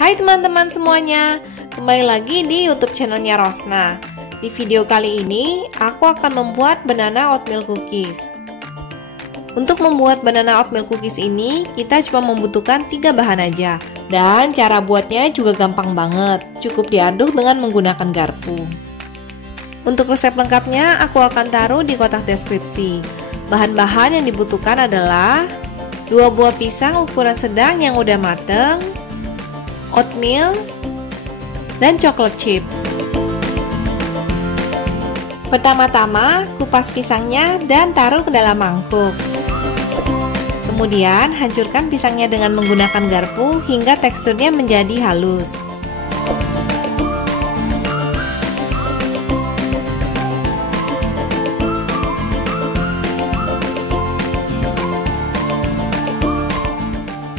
Hai teman-teman semuanya, kembali lagi di YouTube channelnya Rosna. Di video kali ini, aku akan membuat banana oatmeal cookies. Untuk membuat banana oatmeal cookies ini, kita cuma membutuhkan 3 bahan aja. Dan cara buatnya juga gampang banget, cukup diaduk dengan menggunakan garpu. Untuk resep lengkapnya, aku akan taruh di kotak deskripsi. Bahan-bahan yang dibutuhkan adalah 2 buah pisang ukuran sedang yang udah mateng, oatmeal, dan chocolate chips. Pertama-tama, kupas pisangnya dan taruh ke dalam mangkuk. Kemudian, hancurkan pisangnya dengan menggunakan garpu hingga teksturnya menjadi halus.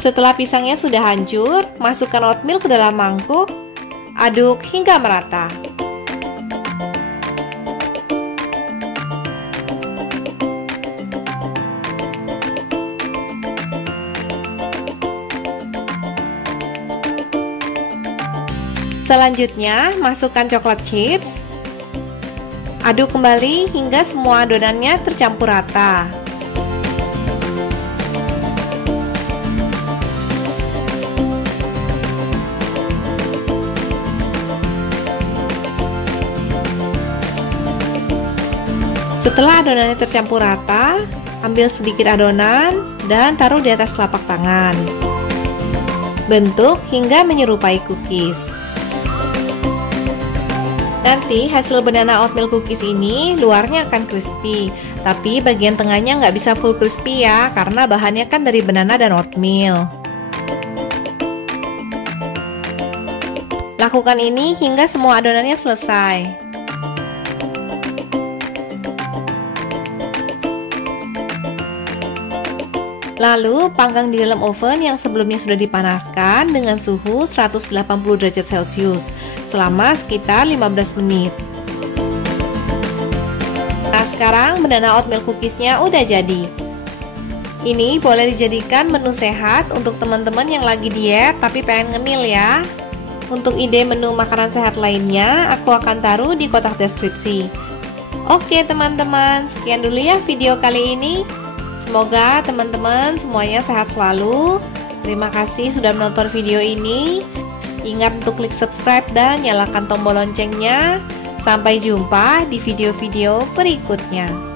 Setelah pisangnya sudah hancur, masukkan oatmeal ke dalam mangkuk, aduk hingga merata. Selanjutnya, masukkan chocolate chips, aduk kembali hingga semua adonannya tercampur rata. Setelah adonannya tercampur rata, ambil sedikit adonan dan taruh di atas telapak tangan. Bentuk hingga menyerupai cookies. Nanti hasil banana oatmeal cookies ini luarnya akan crispy, tapi bagian tengahnya nggak bisa full crispy ya, karena bahannya kan dari banana dan oatmeal. Lakukan ini hingga semua adonannya selesai. Lalu, panggang di dalam oven yang sebelumnya sudah dipanaskan dengan suhu 180 derajat Celcius selama sekitar 15 menit. Nah, sekarang banana oatmeal cookiesnya udah jadi. Ini boleh dijadikan menu sehat untuk teman-teman yang lagi diet tapi pengen ngemil ya. Untuk ide menu makanan sehat lainnya, aku akan taruh di kotak deskripsi. Oke teman-teman, sekian dulu ya video kali ini. Semoga teman-teman semuanya sehat selalu. Terima kasih sudah menonton video ini. Ingat untuk klik subscribe dan nyalakan tombol loncengnya. Sampai jumpa di video-video berikutnya.